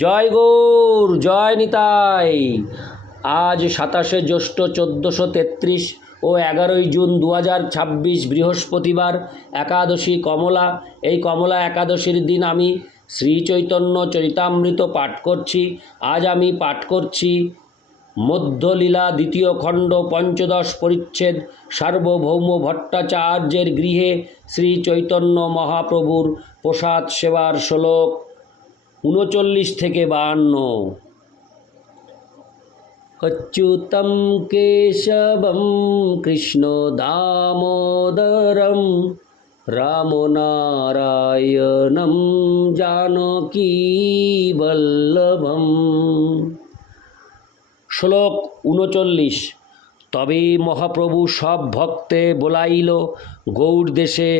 জয় গৌর, জয় নিতাই। আজ 27শে জ্যৈষ্ঠ 1433 ও 11ই জুন 2026 বৃহস্পতিবার, একাদশী কমলা। এই কমলা একাদশীর দিন আমি শ্রী চৈতন্য চরিতামৃত পাঠ করছি। আজ আমি পাঠ করছি মধ্যলীলা দ্বিতীয় খণ্ড পঞ্চদশ পরিচ্ছেদ সার্বভৌম ভট্টাচার্যের গৃহে শ্রী চৈতন্য মহাপ্রভুর প্রসাদ সেবার শ্লোক 39 থেকে 52। অচ্যুতম কেশবম কৃষ্ণ দামোদরম রাম নারায়ণম জানকী বল্লভম। শ্লোক 39। তবে মহাপ্রভু সব ভক্তে বোলাইল, গৌড় দেশে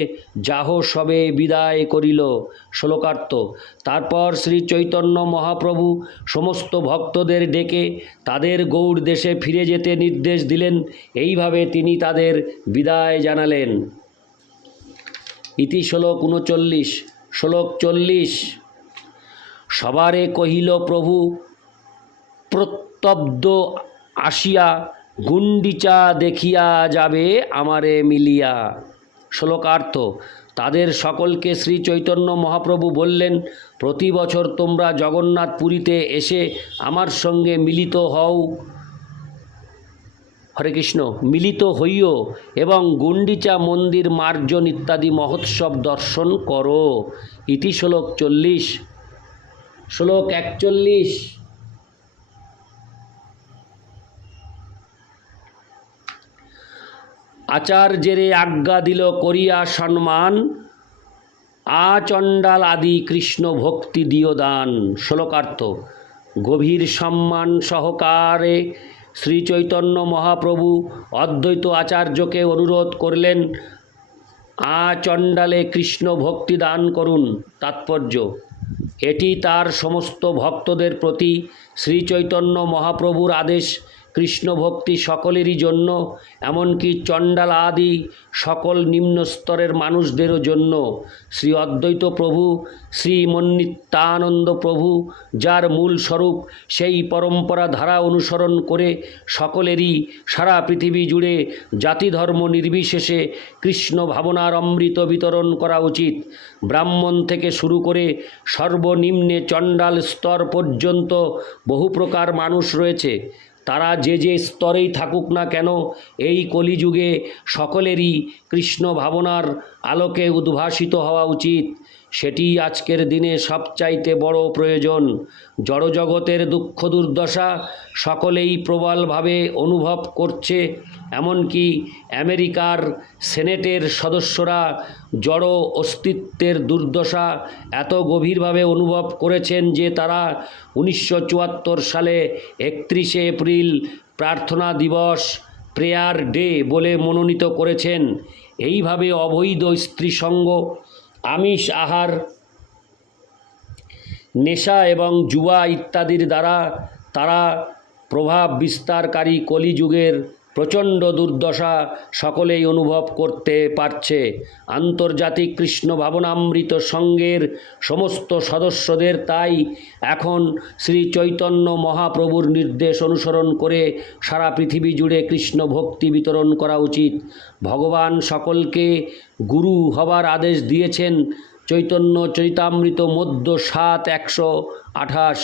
যাহ সবে বিদায় করিল। শ্লোকার্থ। তারপর শ্রী চৈতন্য মহাপ্রভু সমস্ত ভক্তদের ডেকে তাদের গৌড় দেশে ফিরে যেতে নির্দেশ দিলেন। এইভাবে তিনি তাদের বিদায় জানালেন। ইতি শ্লোক 39। শ্লোক 40। সবারে কহিল প্রভু প্রত্যব্দ আসিয়া, গুন্ডিচা দেখিয়া যাবে আমারে মিলিয়া। শ্লোকার্থ। তাদের সকলকে শ্রী চৈতন্য মহাপ্রভু বললেন, প্রতি বছর তোমরা জগন্নাথ পুরীতে এসে আমার সঙ্গে মিলিত হও, হরে কৃষ্ণ, মিলিত হইও এবং গুন্ডিচা মন্দির মার্জন ইত্যাদি মহোৎসব দর্শন করো। ইতি শ্লোক 40। শ্লোক 41। আচার্যেরে আজ্ঞা দিল করিয়া সম্মান, আচণ্ডাল আদি কৃষ্ণ ভক্তি দিও দান। শ্লোকার্থ। গভীর সম্মান সহকারে শ্রী চৈতন্য মহাপ্রভু অদ্বৈত আচার্যকে অনুরোধ করলেন, আচণ্ডালে কৃষ্ণ ভক্তি দান করুন। তাৎপর্য। এটি তার সমস্ত ভক্তদের প্রতি শ্রী চৈতন্য মহাপ্রভুর আদেশ। কৃষ্ণ ভক্তি সকলেরই জন্য, এমনকি চণ্ডাল আদি সকল নিম্ন স্তরের মানুষদেরও জন্য। শ্রী অদ্বৈত প্রভু, শ্রী মন্নিত্যানন্দ প্রভু, যার মূল স্বরূপ, সেই পরম্পরা ধারা অনুসরণ করে সকলেরই সারা পৃথিবী জুড়ে জাতি ধর্ম নির্বিশেষে কৃষ্ণ ভাবনার অমৃত বিতরণ করা উচিত। ব্রাহ্মণ থেকে শুরু করে সর্বনিম্নে চণ্ডাল স্তর পর্যন্ত বহু প্রকার মানুষ রয়েছে। তারা যে যে স্তরেই থাকুক না কেন, এই কলিযুগে সকলেরই কৃষ্ণ ভাবনার আলোকে উদ্ভাসিত হওয়া উচিত। সেটি আজকের দিনে সবচাইতে বড় প্রয়োজন। জড়জগতের দুঃখ দুর্দশা সকলেই প্রবলভাবে অনুভব করছে। এমনকি আমেরিকার সেনেটের সদস্যরা জড় অস্তিত্বের দুর্দশা এত গভীরভাবে অনুভব করেছেন যে তারা 1974 সালে 31শে এপ্রিল প্রার্থনা দিবস, প্রেয়ার ডে বলে মনোনীত করেছেন। এইভাবে অবৈধ স্ত্রীসঙ্গ, আমিষ আহার, নেশা এবং জুয়া ইত্যাদির দ্বারা তারা প্রভাব বিস্তারকারী কলিযুগের প্রচণ্ড দুর্দশা সকলেই অনুভব করতে পারছে। আন্তর্জাতিক কৃষ্ণ ভাবনামৃত সংঘের সমস্ত সদস্যদের তাই এখন শ্রী চৈতন্য মহাপ্রভুর নির্দেশ অনুসরণ করে সারা পৃথিবী জুড়ে কৃষ্ণ ভক্তি বিতরণ করা উচিত। ভগবান সকলকে গুরু হবার আদেশ দিয়েছেন। চৈতন্য চরিতামৃত মধ্য 7:128।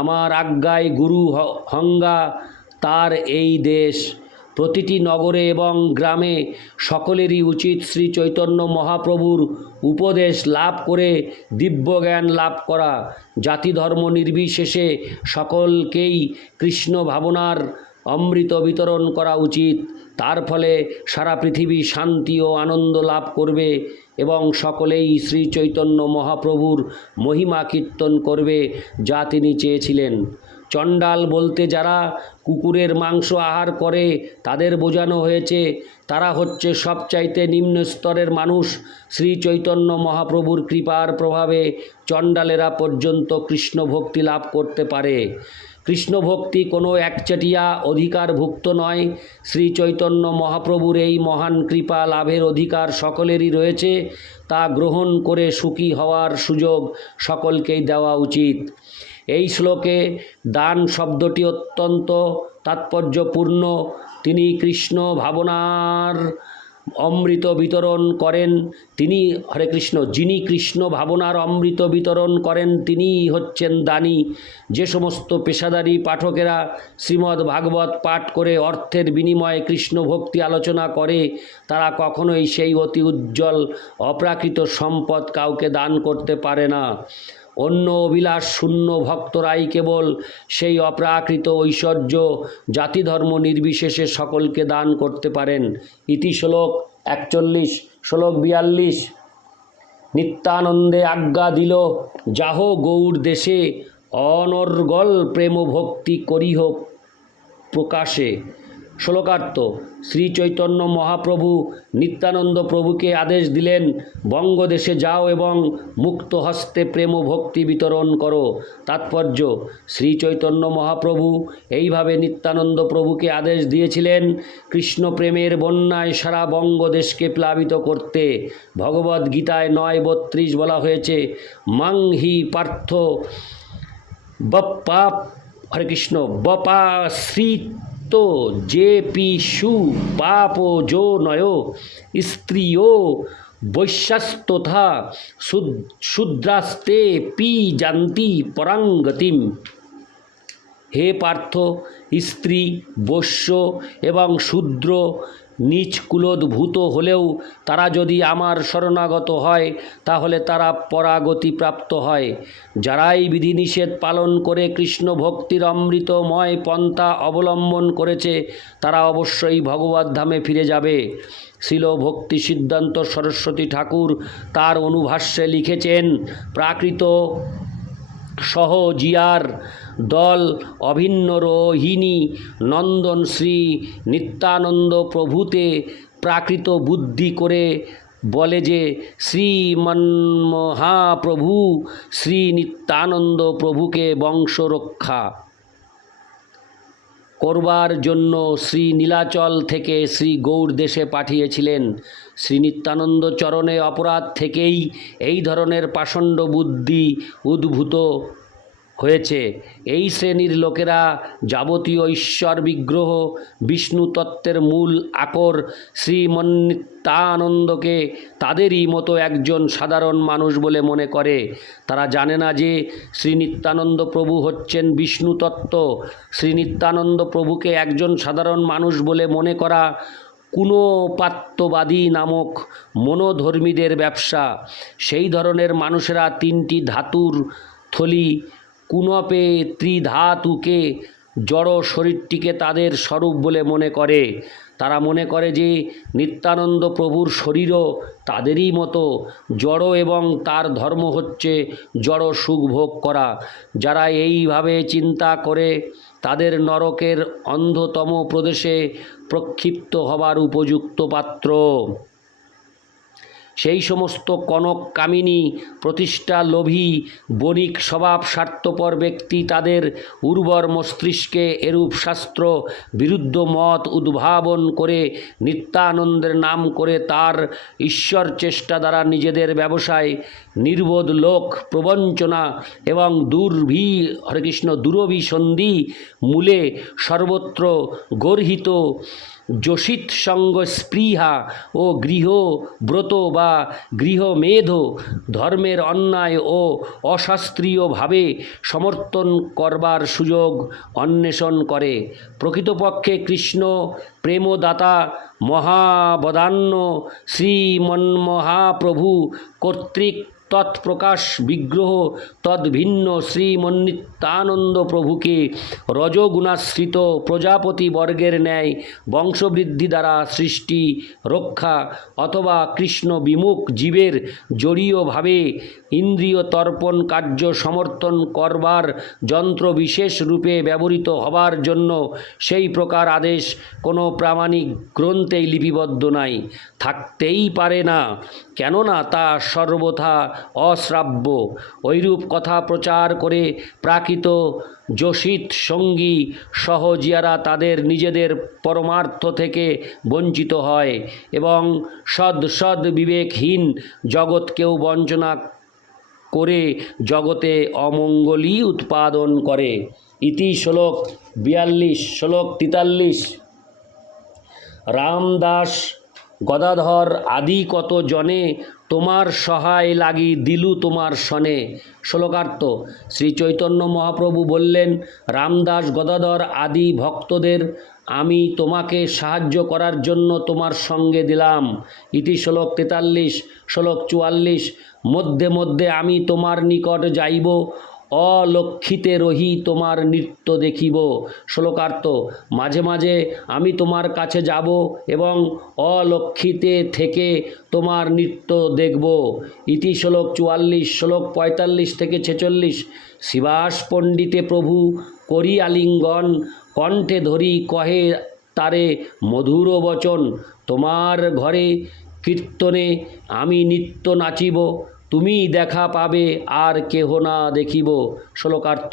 আমার আজ্ঞায় গুরু হঙ্গা তার এই দেশ। প্রতিটি নগরে এবং গ্রামে সকলেরই উচিত শ্রী চৈতন্য মহাপ্রভুর উপদেশ লাভ করে দিব্যজ্ঞান লাভ করা। জাতি ধর্ম নির্বিশেষে সকলকেই কৃষ্ণ ভাবনার অমৃত বিতরণ করা উচিত। তার ফলে সারা পৃথিবী শান্তি ও আনন্দ লাভ করবে এবং সকলেই শ্রী চৈতন্য মহাপ্রভুর মহিমা কীর্তন করবে, যা তিনি চেয়েছিলেন। চণ্ডাল বলতে যারা কুকুরের মাংস আহার করে তাদের বোঝানো হয়েছে তারা হচ্ছে সবচাইতে নিম্ন স্তরের মানুষ। শ্রী চৈতন্য মহাপ্রভুর কৃপার প্রভাবে চণ্ডালেরা পর্যন্ত কৃষ্ণ ভক্তি লাভ করতে পারে। কৃষ্ণ ভক্তি কোনো একচেটিয়া অধিকারভুক্ত নয়। শ্রী চৈতন্য মহাপ্রভুর এই মহান কৃপা লাভের অধিকার সকলেরই রয়েছে। তা গ্রহণ করে সুখী হওয়ার সুযোগ সকলকেই দেওয়া উচিত। এই শ্লোকে দান শব্দটি অত্যন্ত তাৎপর্যপূর্ণ। তিনি কৃষ্ণ ভাবনার অমৃত বিতরণ করেন, তিনি হরে কৃষ্ণ, যিনি কৃষ্ণ ভাবনার অমৃত বিতরণ করেন তিনিই হচ্ছেন দানী। যে সমস্ত পেশাদারী পাঠকেরা শ্রীমদ্ ভাগবত পাঠ করে অর্থের বিনিময়ে কৃষ্ণ ভক্তি আলোচনা করে, তারা কখনোই সেই অতি উজ্জ্বল অপ্রাকৃত সম্পদ কাউকে দান করতে পারে না। অন্য অভিলাষ শূন্য ভক্তরাই কেবল সেই অপ্রাকৃত ঐশ্বর্য জাতি ধর্ম নির্বিশেষে সকলকে দান করতে পারেন। ইতি শ্লোক 41। শ্লোক 42। নিত্যানন্দে আজ্ঞা দিল, যাহ গৌর দেশে, অনর্গল প্রেম ভক্তি করিহ প্রকাশে। শ্লোকার্থ: শ্রী চৈতন্য মহাপ্রভু নিত্যানন্দ প্রভুকে আদেশ দিলেন, বঙ্গদেশে যাও এবং মুক্ত হস্তে প্রেম ভক্তি বিতরণ করো। তাৎপর্য: শ্রী চৈতন্য মহাপ্রভু এইভাবে নিত্যানন্দ প্রভুকে আদেশ দিয়েছিলেন কৃষ্ণ প্রেমের বন্যায় সারা বঙ্গদেশকে প্লাবিত করতে। ভগবদ্গীতায় 9:32 বলা হয়েছে, মাং হি পার্থ বপ্পা হরে কৃষ্ণ বপাশ্রিত যে পিষু পাপ যো নয় স্ত্রিয় বৈশ্যাস্তথা শূদ্রাস্তে পি জান্তি পরাঙ্গতিম। হে পার্থ, স্ত্রী, বৈশ্য এবং শূদ্র নীচ কুলোদ্ভূত হলেও তারা যদি আমার শরণাগত হয় তাহলে তারা পরাগতি প্রাপ্ত হয়। যারাই বিধিনিষেধ পালন করে কৃষ্ণ ভক্তির অমৃতময় পন্থা অবলম্বন করেছে তারা অবশ্যই ভগবদ্ধামে ফিরে যাবে। শ্রীল ভক্তি সিদ্ধান্ত সরস্বতী ঠাকুর তার অনুভাষ্যে লিখেছেন, প্রাকৃত সহজিয়ার দল অভিন্ন রোহিণী নন্দন শ্রী নিত্যানন্দ প্রভুতে প্রাকৃত বুদ্ধি করে বলে যে শ্রীমন্মহাপ্রভু শ্রী নিত্যানন্দ প্রভুকে বংশরক্ষা করবার জন্য শ্রী নীলাচল থেকে শ্রী গৌর দেশে পাঠিয়েছিলেন। শ্রী নিত্যানন্দ চরণে অপরাধ থেকেই এই ধরনের পাষণ্ড বুদ্ধি উদ্ভূত হয়েছে। এই শ্রেণীর লোকেরা যাবতীয় ঈশ্বর বিগ্রহ বিষ্ণু তত্ত্বের মূল আকর শ্রীমন্নিত্যানন্দকে তাদেরই মতো একজন সাধারণ মানুষ বলে মনে করে। তারা জানে না যে শ্রী নিত্যানন্দ প্রভু হচ্ছেন বিষ্ণু তত্ত্ব। শ্রী নিত্যানন্দ প্রভুকে একজন সাধারণ মানুষ বলে মনে করা কুনোপাত্তবাদী নামক মনোধর্মীদের ব্যবসা। সেই ধরনের মানুষেরা তিনটি ধাতুর থলি কুনপে ত্রিধাতুকে জড় শরীরটিকে তাদের স্বরূপ বলে মনে করে। তারা মনে করে যে নিত্যানন্দ প্রভুর শরীরও তাদেরই মতো জড় এবং তার ধর্ম হচ্ছে জড় সুখ ভোগ করা। যারা এইভাবে চিন্তা করে তাদের নরকের অন্ধতম প্রদেশে প্রক্ষিপ্ত হবার উপযুক্ত পাত্র। সেই সমস্ত কনক কামিনী প্রতিষ্ঠা লোভী বণিক স্বভাব স্বার্থপর ব্যক্তি তাদের উর্বর মস্তিষ্কে এরূপ শাস্ত্র বিরুদ্ধ মত উদ্ভাবন করে নিত্যানন্দের নাম করে তার ঈশ্বর চেষ্টা দ্বারা নিজেদের ব্যবসায় নির্বোধ লোক প্রবঞ্চনা এবং হরে কৃষ্ণ দুরভিসন্ধি মূলে সর্বত্র গর্হিত যোষিত সঙ্গ স্পৃহা ও গৃহব্রত বা গৃহমেধ ধর্মের অন্যায় ও অশাস্ত্রীয়ভাবে সমর্থন করবার সুযোগ অন্বেষণ করে। প্রকৃতপক্ষে কৃষ্ণ প্রেমদাতা মহাবদান্য শ্রীমন্মহাপ্রভু কর্তৃক তৎপ্রকাশ বিগ্রহ তদ্ভিন্ন শ্রীমন্নিত্যানন্দ প্রভুকে রজগুণাশ্রিত প্রজাপতি বর্গের ন্যায় বংশবৃদ্ধি দ্বারা সৃষ্টি রক্ষা অথবা কৃষ্ণ বিমুখ জীবের জড়ীয়ভাবে ইন্দ্রিয় তর্পণ কার্য সমর্থন করবার যন্ত্র বিশেষ রূপে ব্যবহৃত হবার জন্য সেই প্রকার আদেশ কোনো প্রামাণিক গ্রন্থেই লিপিবদ্ধ নাই, থাকতেই পারে না, কেননা তা সর্বথা অশ্রাব্য। ঐরূপ কথা প্রচার করে প্রাকৃত যোষিত সঙ্গী সহজিয়ারা তাদের নিজেদের পরমার্থ থেকে বঞ্চিত হয় এবং সদ বিবেকহীন জগৎকেও বঞ্চনা করে জগতে অমঙ্গলই উৎপাদন করে। ইতি শ্লোক 42। শ্লোক 43। রামদাস গদাধর আদি কত জনে তোমার সহায় লাগি দিলু তোমার সনে। শ্লোকার্থ। শ্রী চৈতন্য মহাপ্রভু বললেন, রামদাস গদাধর আদি ভক্তদের আমি তোমাকে সাহায্য করার জন্য তোমার সঙ্গে দিলাম। ইতি শ্লোক 43। শ্লোক 44। মধ্যে মধ্যে আমি তোমার নিকট যাইব, অলক্ষিতে রহি তোমার নৃত্য দেখিব। শ্লোকার্থ। মাঝে মাঝে আমি তোমার কাছে যাব এবং অলক্ষিতে থেকে তোমার নৃত্য দেখব। ইতি শ্লোক 44। শ্লোক 45 থেকে 46। শিবাস পণ্ডিতে প্রভু করি আলিঙ্গন, কণ্ঠে ধরি কহে তারে মধুর বচন। তোমার ঘরে কীর্তনে আমি নিত্য নাচিব, তুমি দেখা পাবে আর কেহ না দেখিব। শ্লোকার্থ।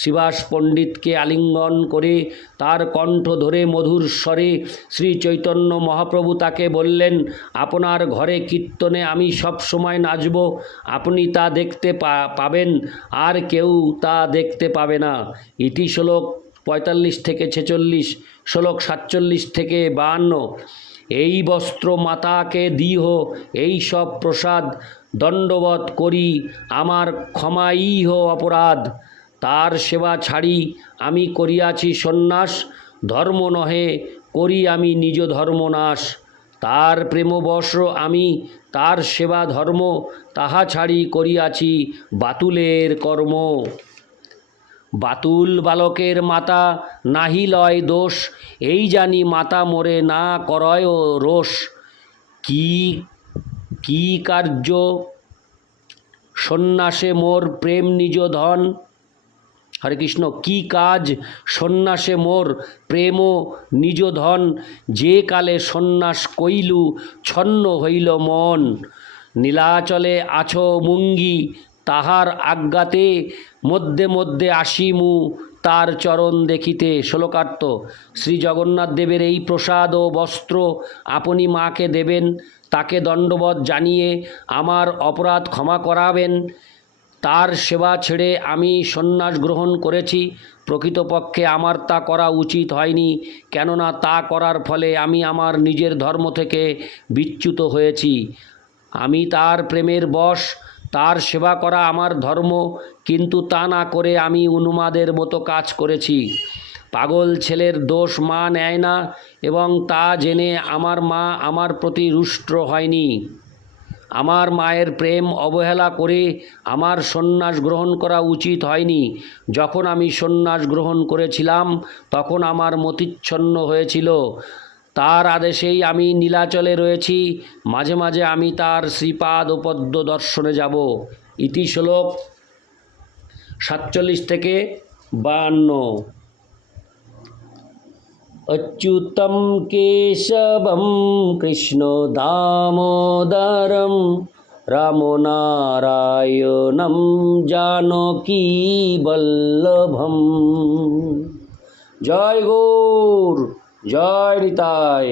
শিবাস পণ্ডিতকে আলিঙ্গন করে তার কণ্ঠ ধরে মধুর স্বরে শ্রী চৈতন্য মহাপ্রভু তাকে বললেন, আপনার ঘরে কীর্তনে আমি সব সময় নাচব, আপনি তা দেখতে পাবেন আর কেউ তা দেখতে পাবে না। ইতি শ্লোক 45 থেকে 46। শ্লোক 47 থেকে 52। এই বস্ত্র মাতাকে দিহ, এই সব প্রসাদ দণ্ডবৎ করি, আমার ক্ষমাইহ অপরাধ। তার সেবা ছাড়ি আমি করিয়াছি সন্ন্যাস, ধর্ম নহে করি আমি নিজ ধর্মনাশ। তার প্রেমবশ আমি, তার সেবা ধর্ম, তাহা ছাড়ি করিয়াছি বাতুলের কর্ম। বাতুল বালকের মাতা নাহি লয় দোষ, এই জানি মাতা মোরে না করয় রোষ। কি কার্য সন্ন্যাসে মোর প্রেম নিজ ধন। হরে কৃষ্ণ। কি কাজ সন্ন্যাসে মোর প্রেম নিজ ধন, যে কালে সন্ন্যাস কইলু ছন্ন হইল মন। নীলাচলে আছো মুঙ্গি, তাহার আজ্ঞাতে মধ্যে মধ্যে আসিমু তার চরণ দেখিতে। শ্লোকার্থ। শ্রী জগন্নাথ দেবের এই প্রসাদ ও বস্ত্র আপনি মাকে দেবেন, তাকে দণ্ডবৎ জানিয়ে আমার অপরাধ ক্ষমা করাবেন। তার সেবা ছেড়ে আমি সন্ন্যাস গ্রহণ করেছি। প্রকৃতপক্ষে আমার তা করা উচিত হয়নি, কেননা তা করার ফলে আমি আমার নিজের ধর্ম থেকে বিচ্যুত হয়েছি। আমি তার প্রেমের বশ, তার সেবা করা আমার ধর্ম, কিন্তু তা না করে আমি উন্মাদের মতো কাজ করেছি। পাগল ছেলের দোষ মা নেয় না এবং তা জেনে আমার মা আমার প্রতি রুষ্ট হয়নি। আমার মায়ের প্রেম অবহেলা করে আমার সন্ন্যাস গ্রহণ করা উচিত হয়নি। যখন আমি সন্ন্যাস গ্রহণ করেছিলাম তখন আমার মতিচ্ছন্ন হয়েছিল। তার আদেশেই আমি নীলাচলে রয়েছি, মাঝে মাঝে আমি তার শ্রীপাদ ও পদ্ম দর্শনে যাব। ইতি শ্লোক 47 থেকে 52। अच्युतं केशवं कृष्ण दामोदरं रामो नारायणं जानकी वल्लभं। जय गौर, जय निताय।